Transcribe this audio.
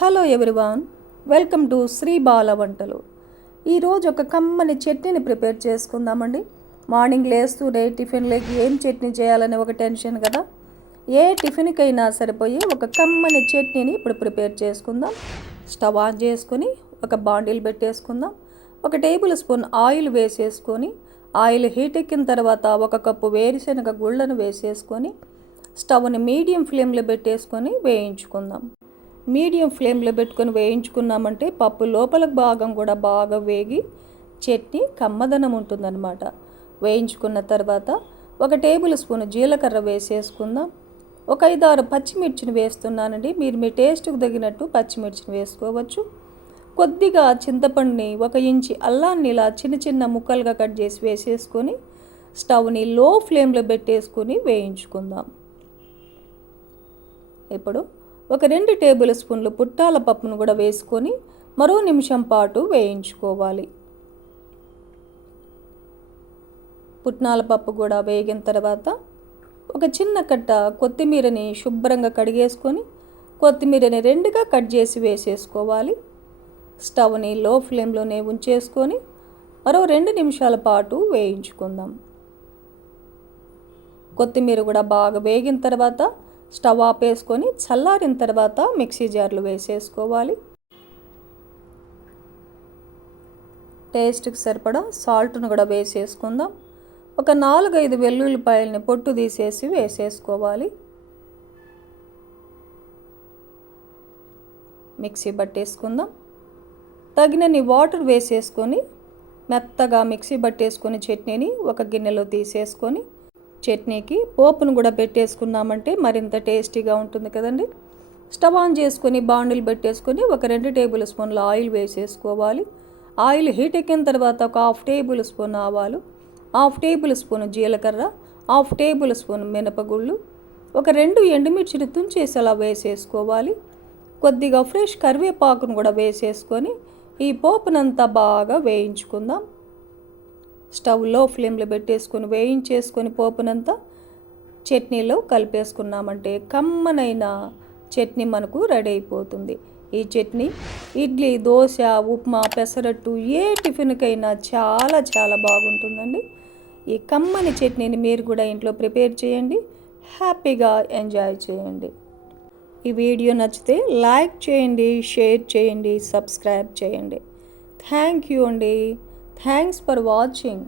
Hello everyone, welcome to Sri Bala వంటలు. ఈరోజు ఒక కమ్మని చట్నీని ప్రిపేర్ చేసుకుందామండి. మార్నింగ్ లేస్తూనే టిఫిన్లోకి ఏం చట్నీ చేయాలని ఒక టెన్షన్ కదా. ఏ టిఫిన్కైనా సరిపోయి ఒక కమ్మని చట్నీని ఇప్పుడు ప్రిపేర్ చేసుకుందాం. స్టవ్ ఆన్ చేసుకొని ఒక బాండిల్ పెట్టేసుకుందాం. 1 టేబుల్ స్పూన్ ఆయిల్ వేసేసుకొని ఆయిల్ హీట్ ఎక్కిన తర్వాత 1 కప్పు వేరుశనగ గుళ్ళను వేసేసుకొని స్టవ్ని మీడియం ఫ్లేమ్లో పెట్టేసుకొని వేయించుకుందాం. మీడియం ఫ్లేమ్లో పెట్టుకొని వేయించుకున్నామంటే పప్పు లోపల భాగం కూడా బాగా వేగి చట్నీ కమ్మదనం ఉంటుందన్నమాట. వేయించుకున్న తర్వాత 1 టేబుల్ స్పూన్ జీలకర్ర వేసేసుకుందాం. ఒక 5-6 పచ్చిమిర్చిని వేస్తున్నానండి. మీరు మీ టేస్ట్కి తగినట్టు పచ్చిమిర్చిని వేసుకోవచ్చు. కొద్దిగా చింతపండుని 1 ఇంచి అల్లాన్ని ఇలా చిన్న చిన్న ముక్కలుగా కట్ చేసి వేసేసుకొని స్టవ్ని లో ఫ్లేమ్లో పెట్టేసుకొని వేయించుకుందాం. ఇప్పుడు ఒక 2 టేబుల్ స్పూన్లు పుట్నాల పప్పును కూడా వేసుకొని మరో నిమిషం పాటు వేయించుకోవాలి. పుట్నాల పప్పు కూడా వేగిన తర్వాత ఒక చిన్న కట్ట కొత్తిమీరని శుభ్రంగా కడిగేసుకొని కొత్తిమీరని 2గా కట్ చేసి వేసేసుకోవాలి. స్టవ్ని లో ఫ్లేమ్లోనే ఉంచేసుకొని మరో 2 నిమిషాల పాటు వేయించుకుందాం. కొత్తిమీర కూడా బాగా వేగిన తర్వాత స్టవ్ ఆపేసుకొని చల్లారిన తర్వాత మిక్సీ జార్లో వేసేసుకోవాలి. టేస్ట్కి సరిపడా సాల్ట్ను కూడా వేసేసుకుందాం. ఒక 4-5 వెల్లుల్లిపాయలని పొట్టు తీసేసి వేసేసుకోవాలి. మిక్సీ పట్టేసుకుందాం. తగినన్ని వాటర్ వేసేసుకొని మెత్తగా మిక్సీ పట్టేసుకొని చట్నీని ఒక గిన్నెలో తీసేసుకొని చట్నీకి పోపును కూడా పెట్టేసుకున్నామంటే మరింత టేస్టీగా ఉంటుంది కదండి. స్టవ్ ఆన్ చేసుకొని బాండిల్ పెట్టేసుకొని ఒక 2 టేబుల్ స్పూన్ల ఆయిల్ వేసేసుకోవాలి. ఆయిల్ హీట్ ఎక్కిన తర్వాత ఒక 1/2 టేబుల్ స్పూన్ ఆవాలు, 1/2 టేబుల్ స్పూన్ జీలకర్ర, 1/2 టేబుల్ స్పూన్ మినపగుళ్ళు, ఒక 2 ఎండుమిర్చిని తుంచేసి అలా వేసేసుకోవాలి. కొద్దిగా ఫ్రెష్ కరివేపాకును కూడా వేసేసుకొని ఈ పోపునంతా బాగా వేయించుకుందాం. స్టవ్ లో ఫ్లేమ్లో పెట్టేసుకొని వేయించేసుకొని పోపునంతా చట్నీలో కలిపేసుకున్నామంటే కమ్మనైన చట్నీ మనకు రెడీ అయిపోతుంది. ఈ చట్నీ ఇడ్లీ, దోశ, ఉప్మా, పెసరట్టు ఏ టిఫిన్కైనా చాలా చాలా బాగుంటుందండి. ఈ కమ్మని చట్నీని మీరు కూడా ఇంట్లో ప్రిపేర్ చేయండి, హ్యాపీగా ఎంజాయ్ చేయండి. ఈ వీడియో నచ్చితే లైక్ చేయండి, షేర్ చేయండి, సబ్స్క్రైబ్ చేయండి. థ్యాంక్ యూ అండి. Thanks for watching.